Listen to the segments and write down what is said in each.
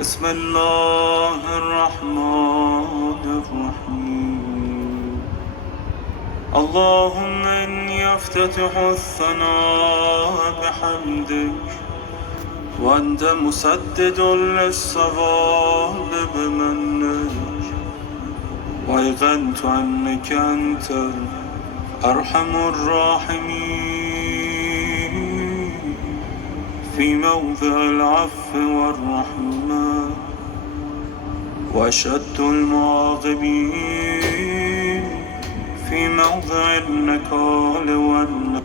بسم الله الرحمن الرحيم. اللهم إني أفتتح الثناء بحمدك وأنت مسدد للصواب بمنك، وأيقنت أنك أنت أرحم الراحمين في موضع العفو والرحمة، وأشد المعاقبين في موضع النكال والنقمة،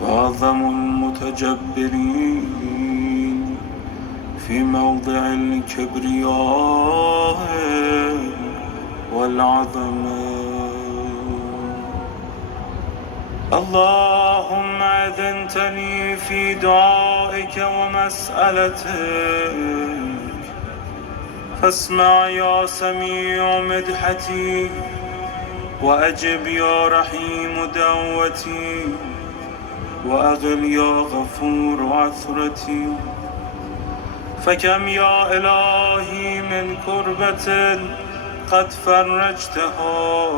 وأعظم المتجبرين في موضع الكبرياء والعظمة. اللهم أذنتني في دعائك ومسألتك، فاسمع يا سميع مدحتي، وأجب يا رحيم دعوتي، وأغل يا غفور عثرتي. فكم يا إلهي من كربة قد فرجتها،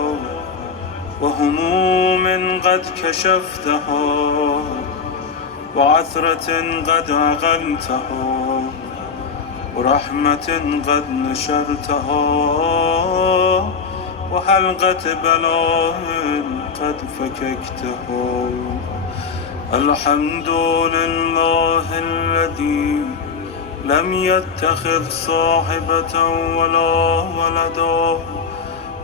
وهموم قد كشفتها، وعثرة قد أغلتها، ورحمة قد نشرتها، وحلقة بلاء قد فككتها. الحمد لله الذي لم يتخذ صاحبة ولا ولدا،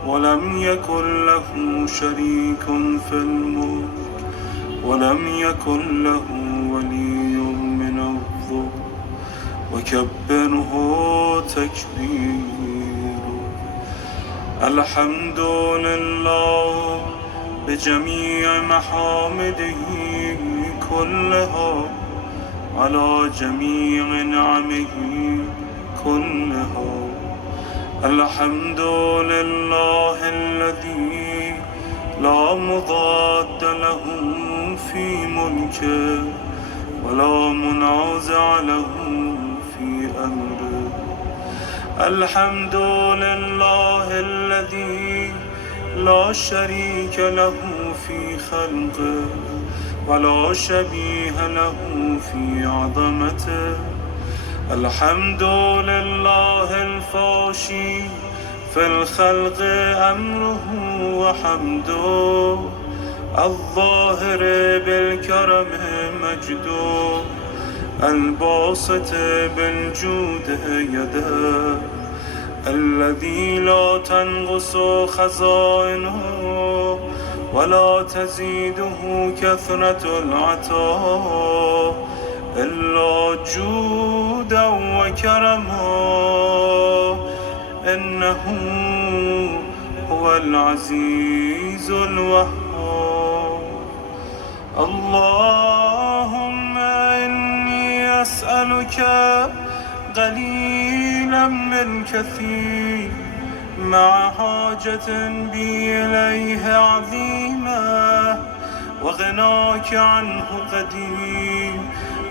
ولم يكن له شريك في الملك، ولم يكن له ولي من الظلم، وكبره تكبيرا. الحمد لله بجميع محامده كلها، على جميع نعمه كلها. الحمد لله الذي لا مضاد له في ملكه، ولا منازع له في أمره. الحمد لله الذي لا شريك له في خلقه، ولا شبيه له في عظمته. الحمد لله الفاشي في الخلق أمره وحمده، الظاهر بالكرم مجده، الباسط بالجود يده، الذي لا تنقص خزائنه ولا تزيده كثرة العطاء إلا جودا وكرما. إنه هو العزيز الوهاب. اللهم إني أسألك قليلا من كثير، مع حاجة بي إليه عظيمة، وغناك عنه قدير،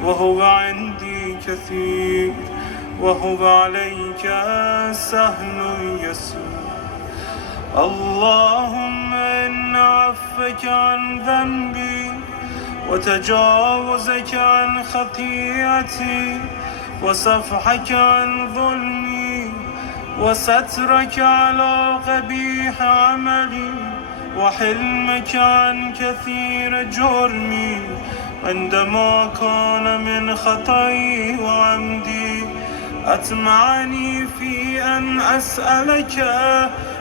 وهو عندي كثير، وهو عليك سهل يسير. اللهم إن عفك عن ذنبي، وتجاوزك عن خطيئتي، وصفحك عن ظلمي، وسترك على قبيح عملي، وحلمك عن كثير جرمي، عندما كان من خطئي وعمدي أطمعني في أن أسألك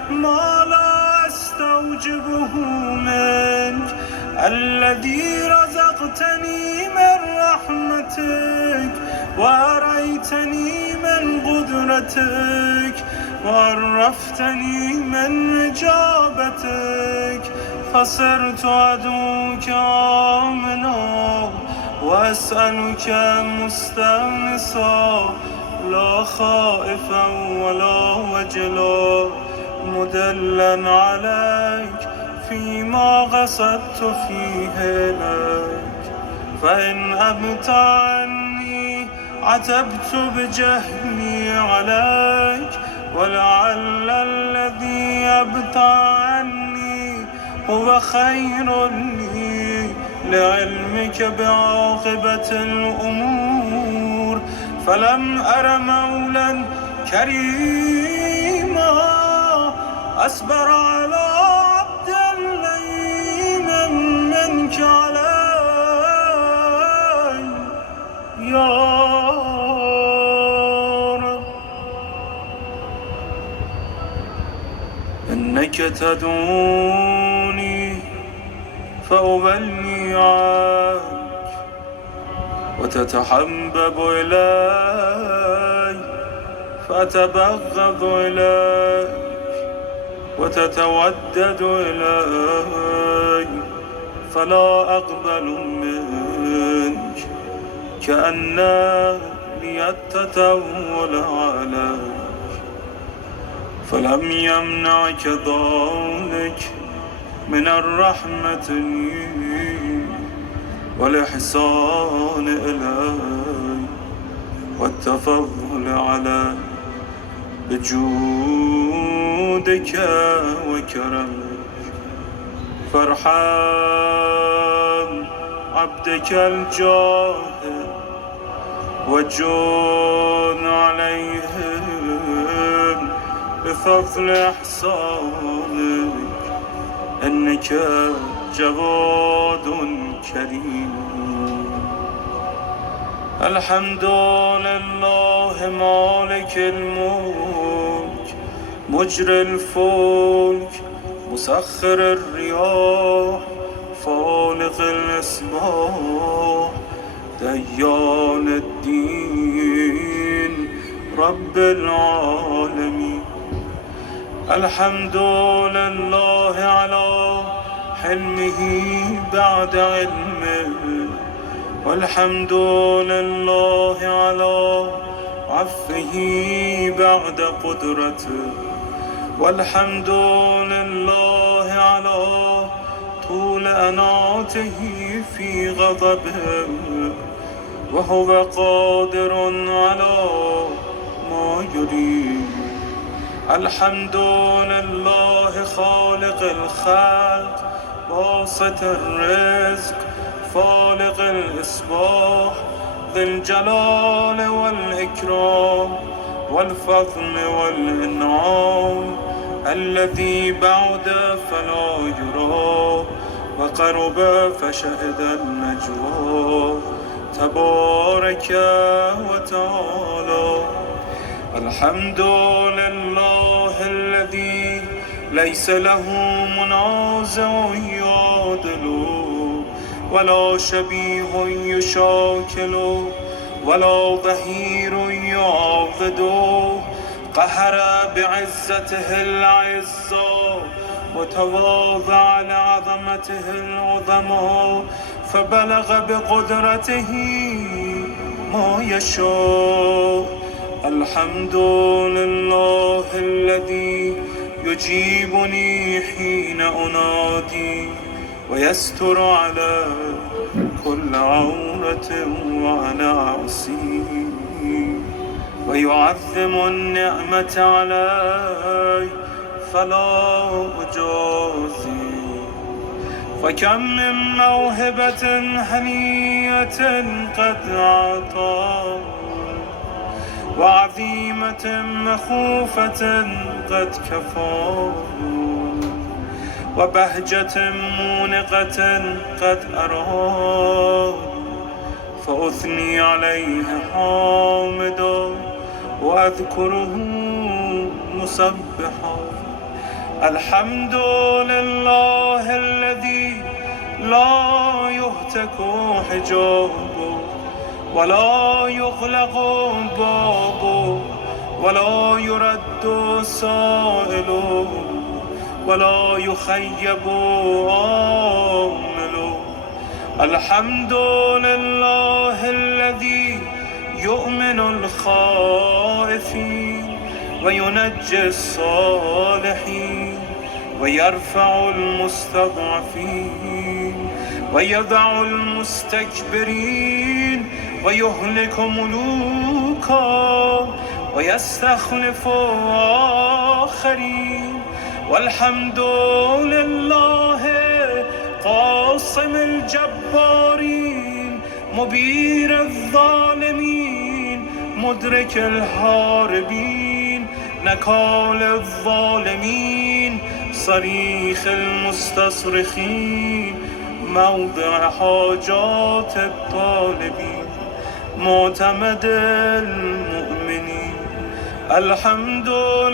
ما لا أستوجبه منك، الذي رزقتني من رحمتك، وأريتني من قدرتك، وعرفتني من إجابتك، فصرت أدعوك آمنا، وأسألك مستأنسا، لا خائفا ولا وجلا، مدلا عليك فيما قصدت فيه لك. فإن أبت عني عتبت بجهلي عليك، ولعل الذي أبت عني هو خير لي لعلمك بعاقبة الأمور. فلم أر مولا كريما أصبر على عبد ليما منك علي يا رب. إنك تدعوني فأبلي عنك، وتتحبب إلي فأتبغض إليك، وتتودد إلي فلا أقبل منك، كأنني التطول عليك. فلم يمنعك ذلك من الرحمة لي والإحسان إلي والتفضل علي بجودك وكرمك. فارحم عبدك الجاهل وجود عليهم بفضل إحسانك، إنك جواد كريم. الحمد لله مالك الملك مجري الفلك مسخر الرياح فالق الإصباح ديان الدين رب العالمين. الحمد لله على حلمه بعد علمه، والحمد لله على عفه بعد قدرته، والحمد لله على طول أناته في غضبه، وهو قادر على ما يريد. الحمد لله خالق الخلق باسط الرزق فالق الإصباح ذي الجلال والإكرام والفضل والإنعام، الذي بعد فلا يرى وقرب فشهد النجوى تبارك وتعالى. الحمد لله الذي ليس له منازع يعادل ولا شبيه يشاكل ولا ظهير يعاضد، قهر بعزته العزة وتواضع لعظمته العظمى، فبلغ بقدرته ما يشاء. الحمد لله الذي يجيبني حين أنادي ويستر على كل عورة وأنا عصيه، ويعظم النعمة علي فلا أجازي. فكم من موهبة هنية قد أعطى، وعظيمة مخوفة قد كفى، وبهجة مونقة قد أرى، فأثني عليه حامدا وأذكره مسبحا. الحمد لله الذي لا يهتك حجابه ولا يغلق بابه ولا يرد سائله ولا يخيب آمله. الحمد لله الذي يؤمن الخائفين وينجي الصالحين ويرفع المستضعفين ويضع المستكبرين ويهلك ملوكا ويستخلف آخرين. والحمد لله قاسم الجبارين مبير الظالمين مدرك الهاربين نكال الظالمين صريخ المستصرخين موضع حاجات الطالبين معتمد المؤمنين. الحمد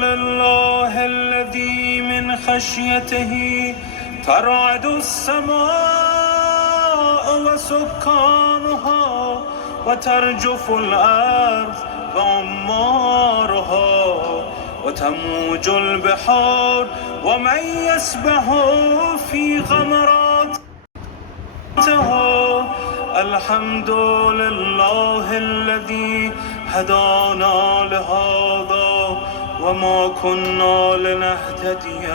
لله الذي من خشيته ترعد السماء وسكانها وترجف الأرض وعمارها وتموج البحار ومن يسبح في غمراتها. الحمد لله الذي هدانا لهذا وما كنا لنهتدي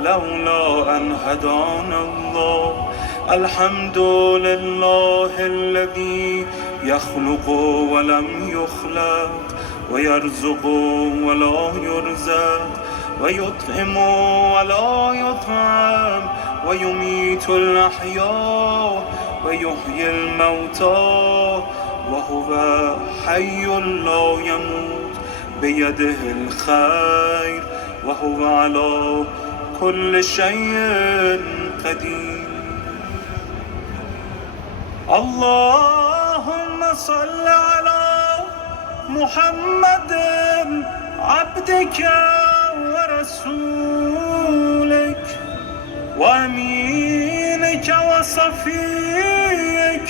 لولا أن هدانا الله. الحمد لله الذي يخلق ولم يخلق ويرزق ولا يرزق ويطعم ولا يطعم ويميت الأحياء ويحيي الموتى وهو حي لا يموت بيده الخير وهو على كل شيء قدير. اللهم صل على محمد عبدك ورسولك وأمينك وصفيك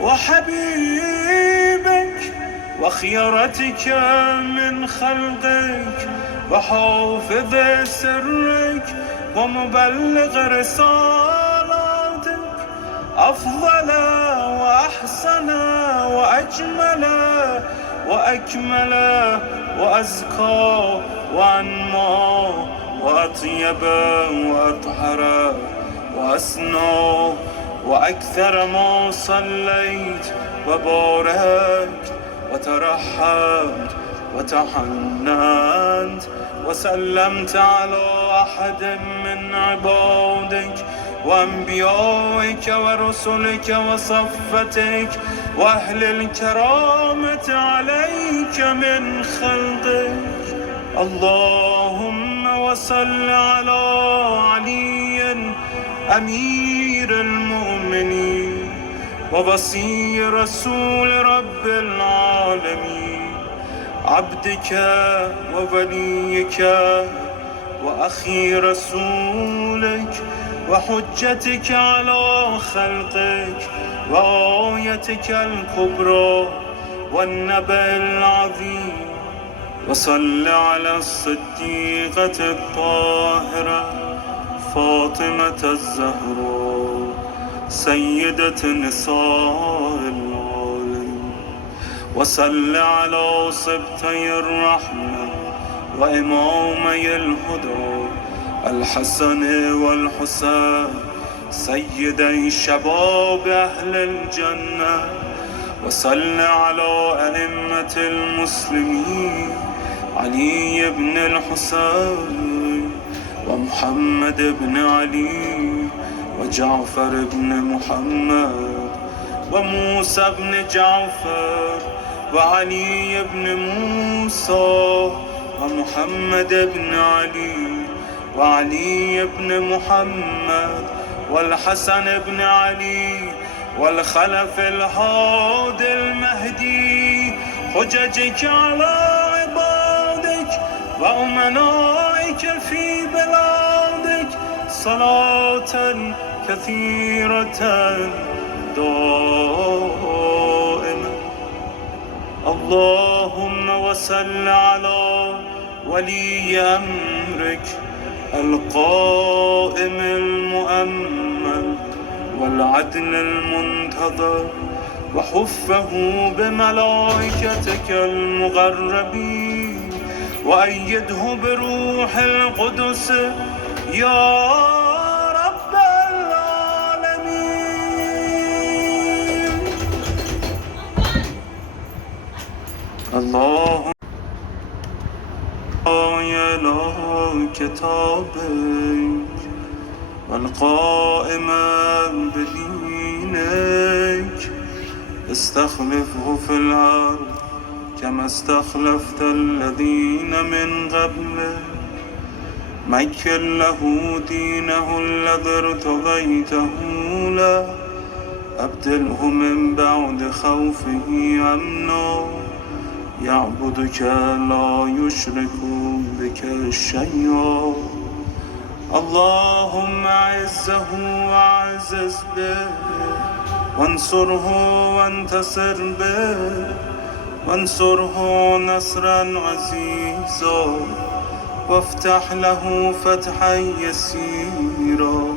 وحبيبك وخيرتك من خلقك وحافظ سرك ومبلغ رسالاتك أفضل وأحسن وأجمل وأكمل وأزكى وأنمى وأطيب وأطهر وأسنى وأكثر ما صليت وباركت وترحمت وتحننت وسلمت على أحد من عبادك وأنبيائك ورسلك وصفتك وأهل الكرامة عليك من خلقك. اللهم وصل على علي أمير المؤمنين ووصي رسول رب العالمين عبدك ووليك وأخي رسولك وحجتك على خلقك وآيتك الكبرى والنبأ العظيم. وصل على الصديقة الطاهرة فاطمة الزهراء سيدة نساء العالمين. وصل على سبطي الرحمة وإمامي الهدى الحسن والحسين سيدي شباب أهل الجنة. وصل على أئمة المسلمين علي بن الحسين ومحمد بن علي وجعفر بن محمد وموسى بن جعفر وعلي بن موسى ومحمد بن علي وعلي بن محمد والحسن بن علي والخلف الهادي المهدي حججك على عبادك وأمنائك في بلادك صلاة كثيرة دائمة. اللهم وصل على ولي أمرك القائم المؤمل والعدل المنتظر وحفه بملائكتك المغربين وأيده بروح القدس يا رب العالمين. اللهم إلى كتابك والقائم بدينك استخلفه في الأرض كما استخلفت الذين من قبله مكن له دينه الذي ارتضيته له أبدله من بعد خوفه أمنا يعبدك لا يشرك بك شيئا اللهم أعزه وأعزز به وانصره وانتصر به وانصره نصرا عزيزا وافتح له فتحا يسيرا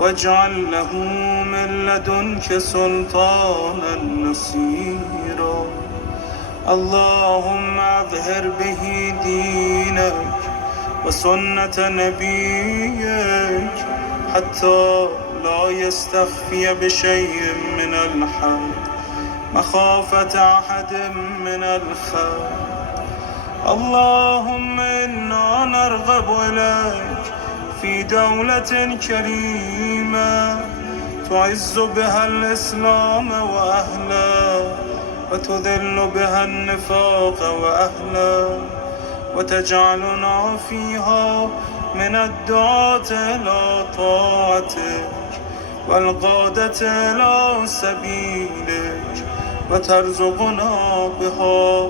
واجعل له من لدنك سلطانا نصيرا اللهم أظهر به دينك وسنة نبيك حتى لا يستخفي بشيء من الحق مخافة أحد من الخلق اللهم إنا نرغب إليك في دولة كريمة تعز بها الإسلام وأهله وتذل بها النفاق وأهله وتجعلنا فيها من الدعاة إلى طاعتك والقادة إلى سبيلك وترزقنا بها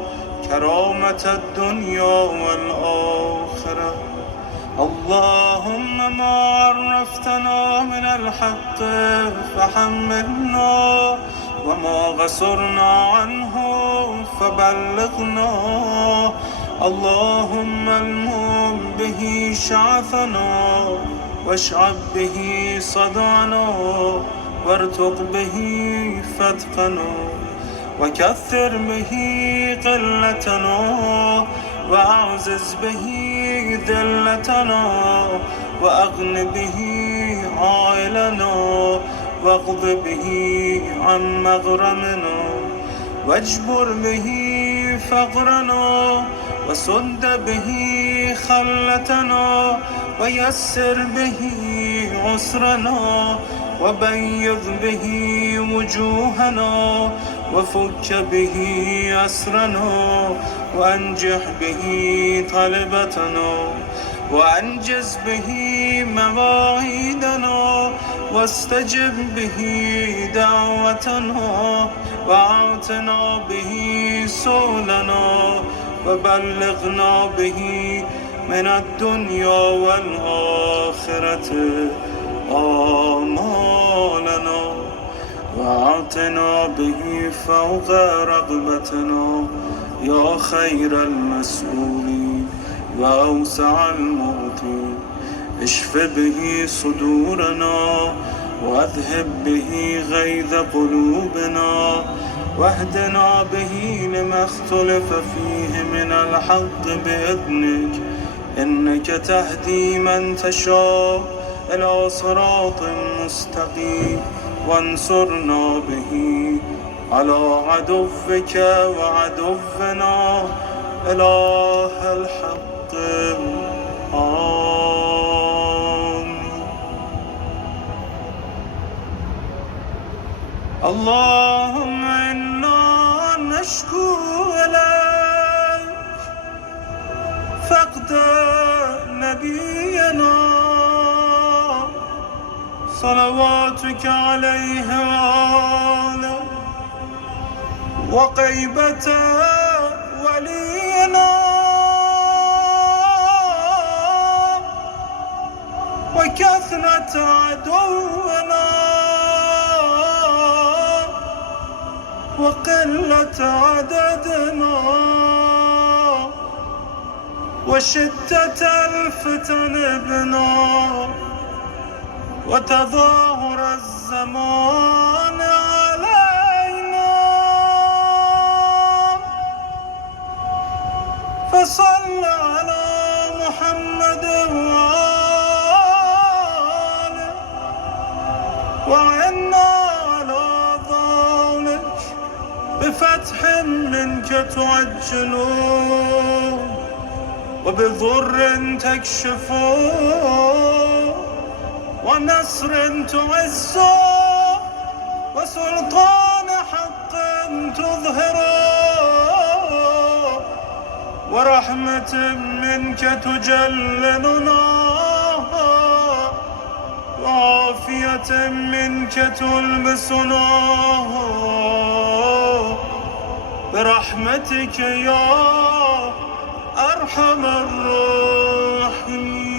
كرامة الدنيا والآخرة اللهم ما عرفتنا من الحق فحملنا وما غسرنا عنه فبلغنا اللهم المم به شعثنا واشعب به صدعنا وارتق به فتقنا وكثر به قلتنا وأعزز به ذلتنا وأغن به عائلنا واقض به عن مغرمنا واجبر به فقرنا وسد به خلتنا ويسر به عسرنا وبيض به وجوهنا وفك به أسرنا وأنجح به طلبتنا وأنجز به مواعيدنا واستجب به دعوتنا وأعطنا به سؤلنا وبلغنا به من الدنيا والآخرة آمالنا وأعطنا به فوق رغبتنا يا خير المسؤولين وأوسع المعطين اشف به صدورنا واذهب به غيظ قلوبنا واهدنا به لما اختلف فيه من الحق بإذنك إنك تهدي من تشاء إلى صراط مستقيم وانصرنا به على عدوك وعدونا إله الحق آمين اللهم إنا نشكو إليك فقد نبينا صلواتك عليه وآله وغيبة ولينا وكثرة عدونا وقلة عددنا وشدة الفتن بنا وتظاهر الزمان علينا فصل على محمد وآله وعنا على ذلك بفتح منك تعجل وبضر تكشف ونصر تعز وسلطان حق تظهر ورحمة منك تجللنا وعافية منك تلبسنا برحمتك يا أرحم الراحمين.